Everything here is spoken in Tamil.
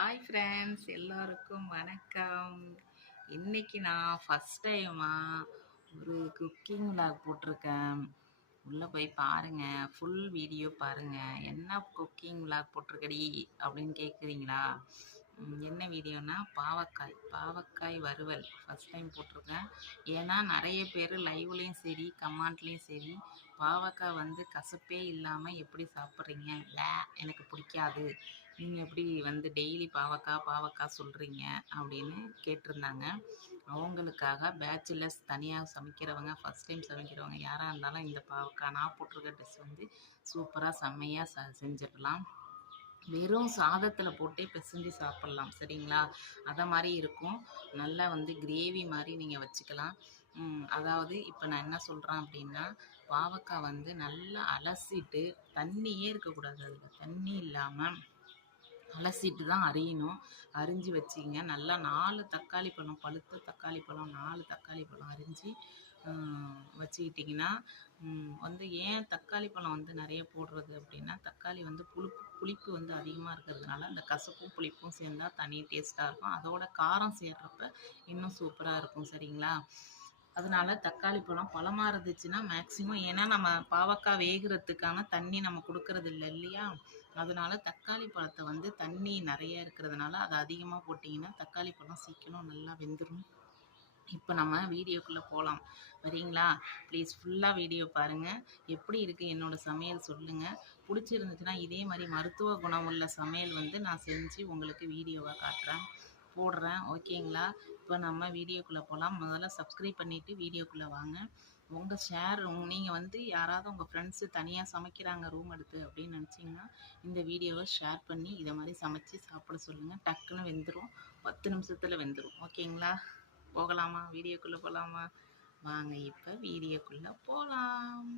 ஹாய் ஃப்ரெண்ட்ஸ் எல்லாருக்கும் வணக்கம். இன்னைக்கு நான் ஃபஸ்ட் டைமாக ஒரு குக்கிங் விளாக் போட்டிருக்கேன். உள்ளே போய் பாருங்கள் ஃபுல் வீடியோ பாருங்கள் என்ன குக்கிங் விளாக் போட்டிருக்கடி அப்படின்னு கேட்குறீங்களா என்ன வீடியோனா பாவக்காய் பாவக்காய் வறுவல் ஃபஸ்ட் டைம் போட்டிருக்கேன். ஏன்னா நிறைய பேர் லைவ்லேயும் சரி கமாண்ட்லேயும் சரி பாவக்காய் வந்து கசப்பே இல்லாமல் எப்படி சாப்பிட்றீங்க? லே எனக்கு பிடிக்காது. நீங்கள் எப்படி வந்து டெய்லி பாவக்காய் பாவக்காய் சொல்கிறீங்க அப்படின்னு கேட்டிருந்தாங்க. அவங்களுக்காக பேச்சுலர்ஸ் தனியாக சமைக்கிறவங்க ஃபஸ்ட் டைம் சமைக்கிறவங்க யாராக இருந்தாலும் இந்த பாவக்காய் நான் போட்டிருக்க ட்ரெஸ் வந்து சூப்பராக செம்மையாக ச செஞ்சிடலாம். வெறும் சாதத்தில் போட்டே பிசைஞ்சு சாப்பிட்லாம் சரிங்களா? அதை மாதிரி இருக்கும். நல்லா வந்து கிரேவி மாதிரி நீங்கள் வச்சுக்கலாம். அதாவது இப்போ நான் என்ன சொல்கிறேன் அப்படின்னா பாவக்காய் வந்து நல்லா அலசிட்டு தண்ணியே இருக்கக்கூடாது அதில் தண்ணி இல்லாமல் அலசிட்டு தான் அரியணும். அரிஞ்சு வச்சிங்க நல்லா நாலு தக்காளி பழம் பழுத்த தக்காளி பழம் நாலு தக்காளி பழம் அரிஞ்சு வச்சுக்கிட்டிங்கன்னா வந்து ஏன் தக்காளி பழம் வந்து நிறைய போடுறது அப்படின்னா தக்காளி வந்து புளிப்பு புளிப்பு வந்து அதிகமாக இருக்கிறதுனால அந்த கசப்பும் புளிப்பும் சேர்ந்தால் தனி டேஸ்ட்டாக இருக்கும். அதோட காரம் சேர்றப்ப இன்னும் சூப்பராக இருக்கும். சரிங்களா? அதனால தக்காளி பழம் பழமாக இருந்துச்சுன்னா மேக்ஸிமம் ஏன்னா நம்ம பாவக்காய் வேகிறதுக்கான தண்ணி நம்ம கொடுக்கறது இல்லை இல்லையா? அதனால தக்காளி பழத்தை வந்து தண்ணி நிறைய இருக்கிறதுனால அதை அதிகமாக போட்டிங்கன்னா தக்காளி பழம் சீக்கிரம் நல்லா வெந்துடும் இப்போ நம்ம வீடியோக்குள்ளே போகலாம் வரீங்களா? ப்ளீஸ் ஃபுல்லாக வீடியோ பாருங்கள் எப்படி இருக்குது என்னோடய சமையல் சொல்லுங்கள் பிடிச்சிருந்துச்சுன்னா இதே மாதிரி மருத்துவ குணம் உள்ள சமையல் வந்து நான் செஞ்சு உங்களுக்கு வீடியோவாக காட்டுறேன். போடுறேன். ஓகேங்களா? இப்போ நம்ம வீடியோக்குள்ளே போகலாம் முதல்ல சப்ஸ்கிரைப் பண்ணிவிட்டு வீடியோக்குள்ளே வாங்க. உங்கள் ஷேர் நீங்கள் வந்து யாராவது உங்கள் ஃப்ரெண்ட்ஸு தனியாக சமைக்கிறாங்க ரூம் எடுத்து அப்படின்னு நினச்சிங்கன்னா இந்த வீடியோவை ஷேர் பண்ணி இதை மாதிரி சமைச்சு சாப்பிட சொல்லுங்கள் டக்குன்னு வெந்துடும் பத்து நிமிஷத்தில் வெந்துடும் ஓகேங்களா? போகலாமா? வீடியோக்குள்ளே போகலாமா வாங்க இப்போ வீடியோக்குள்ளே போகலாம்